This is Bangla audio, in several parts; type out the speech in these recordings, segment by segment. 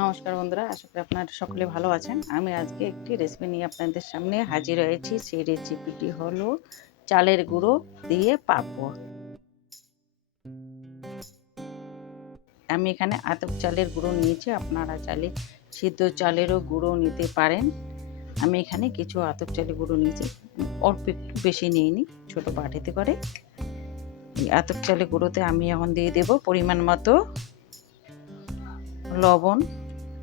নমস্কার বন্ধুরা, আশা করি আপনারা সকলে ভালো আছেন। আমি আজকে একটি রেসিপি নিয়ে আপনাদের সামনে হাজির হয়েছি। সেই রেসিপিটি হলো চালের গুঁড়ো দিয়ে পাঁপড়। আমি এখানে আতপ চালের গুঁড়ো নিয়েছি, আপনারা চাইলে সিদ্ধ চালেরও গুঁড়ো নিতে পারেন। আমি এখানে কিছু আতপ চালের গুঁড়ো নিয়েছি, অল্প একটু, বেশি নিইনি, ছোটো বাটিতে করে। এই আতপ চালের গুঁড়োতে আমি এখন দিয়ে দেব পরিমাণ মতো লবণ।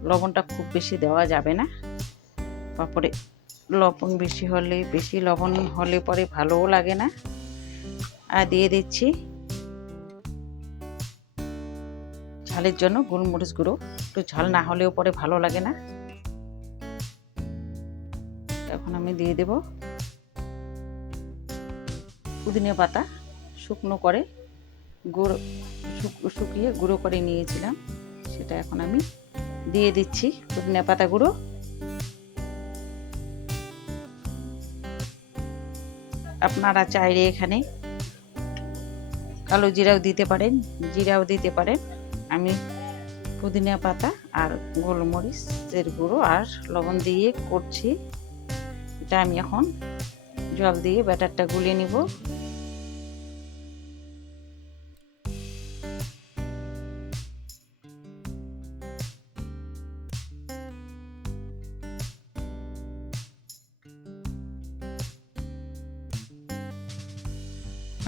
লবণটা খুব বেশি দেওয়া যাবে না, তারপরে লবণ বেশি লবণ হলে পরে ভালোও লাগে না। আর দিয়ে দিচ্ছি ঝালের জন্য গোলমরিচ গুঁড়ো, একটু ঝাল না হলেও পরে ভালো লাগে না। এখন আমি দিয়ে দেব পুদিনা পাতা, শুকনো করে শুকিয়ে গুঁড়ো করে নিয়েছিলাম, সেটা এখন আমি দিয়ে দিচ্ছি পুদিনা পাতা গুঁড়ো। আপনারা চাইলে এখানে কালো জিরাও দিতে পারেন, জিরাও দিতে পারেন। আমি পুদিনা পাতা আর গোলমরিচের গুঁড়ো আর লবণ দিয়ে করছি। এটা আমি এখন জল দিয়ে ব্যাটারটা গুলিয়ে নিব।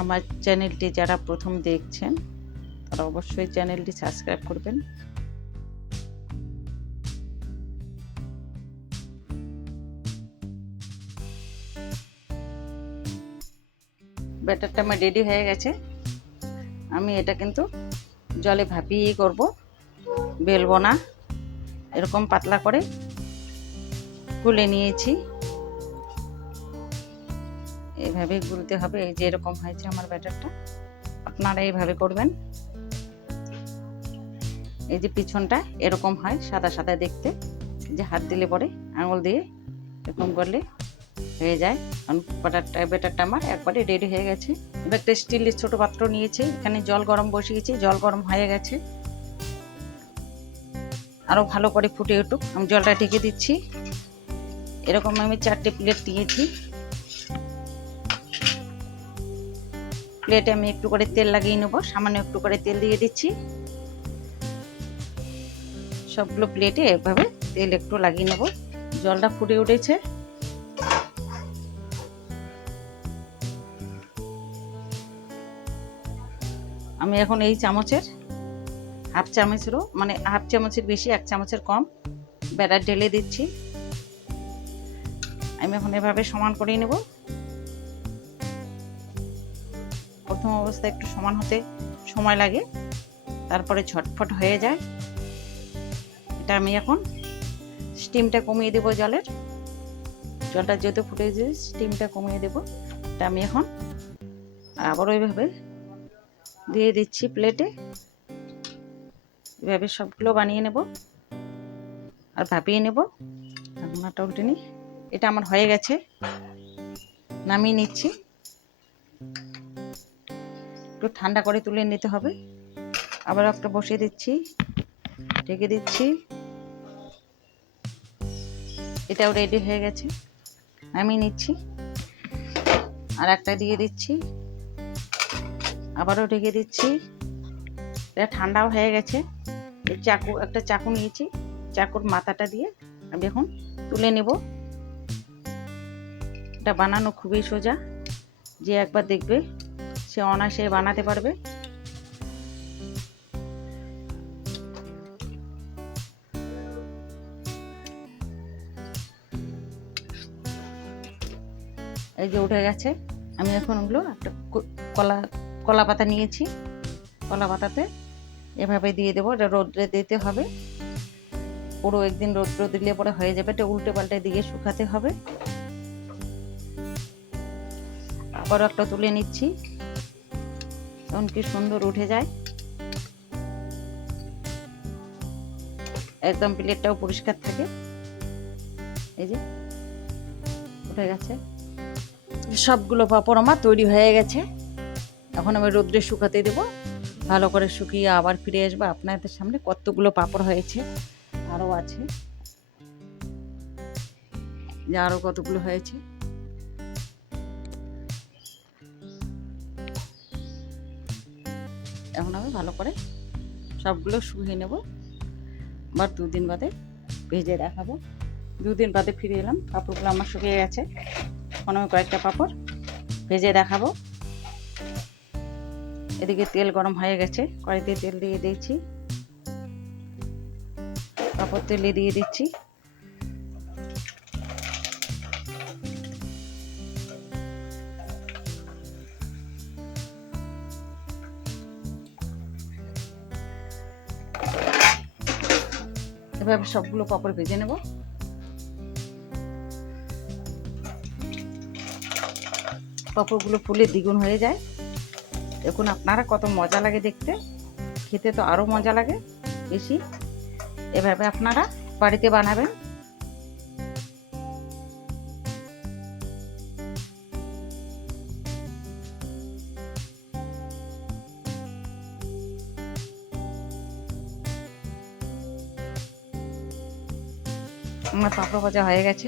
আমার চ্যানেলটি যারা প্রথম দেখছেন তারা অবশ্যই চ্যানেলটি সাবস্ক্রাইব করবেন। ব্যাটারটা আমার রেডি হয়ে গেছে। আমি এটা কিন্তু জলে ভাপিয়ে করব, বেলবো না। এরকম পাতলা করে গুলে নিয়েছি, এইভাবে গুলতে হবে। এই যে এরকম হয়েছে আমার ব্যাটারটা, আপনারা এইভাবে করবেন। এই যে পিছনটা এরকম হয় সাদা সাদা দেখতে, যে হাত দিলে পরে আঙুল দিয়ে এরকম করলে হয়ে যায়। ব্যাটারটা আমার একবারে রেডি হয়ে গেছে। এবার একটা স্টিলের ছোট পাত্র নিয়েছি, এখানে জল গরম বসিয়েছি, জল গরম হয়ে গেছে, আরো ভালো করে ফুটে উঠুক। আমি জলটা ঢেকে দিচ্ছি। এরকম আমি 4টে প্লেট নিয়েছি। প্লেটে আমি একটু করে তেল লাগিয়ে নেব, সামান্য একটু করে তেল দিয়ে দিচ্ছি। সবগুলো প্লেটে এভাবে তেল একটু লাগিয়ে নেব। জলটা ফুটে উঠেছে, আমি এখন এই চামচের হাফ চামচেরও মানে হাফ চামচের বেশি, 1 চামচের কম ব্যাটার ঢেলে দিচ্ছি। আমি এখন এভাবে সমান করে নেব। প্রথম অবস্থায় একটু সমান হতে সময় লাগে, তারপরে ঝটফট হয়ে যায়। এটা আমি এখন স্টিমটা কমিয়ে দেব, জলটা যেহেতু ফুটে গেছে স্টিমটা কমিয়ে দেব। এটা আমি এখন আবারও এইভাবে দিয়ে দিচ্ছি প্লেটে। এভাবে সবগুলো বানিয়ে নেব আর ভাপিয়ে নেব। ঢাকনাটা উল্টে নিই। এটা আমার হয়ে গেছে, নামিয়ে নিচ্ছি। একটু ঠান্ডা করে তুলে নিতে হবে। আবার একটা বসিয়ে দিচ্ছি, ঢেকে দিচ্ছি। এটাও রেডি হয়ে গেছে, নামিয়ে নিচ্ছি। আর একটা দিয়ে দিচ্ছি, আবারও ঢেকে দিচ্ছি। এটা ঠান্ডাও হয়ে গেছে। এই একটা চাকু নিয়েছি, চাকুর মাথাটা দিয়ে আমি এখন তুলে নেব। এটা বানানো খুবই সোজা, যে একবার দেখবে সে অনায়াসে বানাতে পারবে। এই যে উঠে গেছে। আমি এখন ওগুলো একটা কলা পাতা নিয়েছি, কলা পাতাতে এভাবে দিয়ে দেবো। এটা রোদ্রে দিতে হবে, পুরো একদিন রোদ্র দিলে পরে হয়ে যাবে। এটা উল্টে পাল্টে দিয়ে শুকাতে হবে। আবারও একটা তুলে নিচ্ছি, তখন কি সুন্দর উঠে যায়। একদম প্লেটটাও পরিষ্কার থাকে। এই যে উঠে গেছে। সবগুলো পাঁপড় আমার তৈরি হয়ে গেছে। এখন আমি রোদ্রে শুকাতে দেবো, ভালো করে শুকিয়ে আবার ফিরে আসবো আপনাদের সামনে কতগুলো পাঁপড় হয়েছে। আরও আছে, যে আরও কতগুলো হয়েছে। এখন আমি ভালো করে সবগুলো শুকিয়ে নেব, আবার 2 দিন বাদে ভেজে দেখাবো। 2 দিন বাদে ফিরে এলাম, পাঁপড়গুলো আমার শুকিয়ে গেছে। এখন আমি কয়েকটা পাঁপড় ভেজে দেখাবো। এদিকে তেল গরম হয়ে গেছে, কড়াইতে তেল দিয়ে দিয়েছি, পাঁপড় তেলে দিয়ে দিচ্ছি। এভাবে সবগুলো পাঁপড় ভেজে নেব। পাঁপড়গুলো ফুলে দ্বিগুণ হয়ে যায়। দেখুন আপনারা কত মজা লাগে দেখতে, খেতে তো আরও মজা লাগে বেশি। এভাবে আপনারা বাড়িতে বানাবেন। আমার পাঁপড় ভাজা হয়ে গেছে।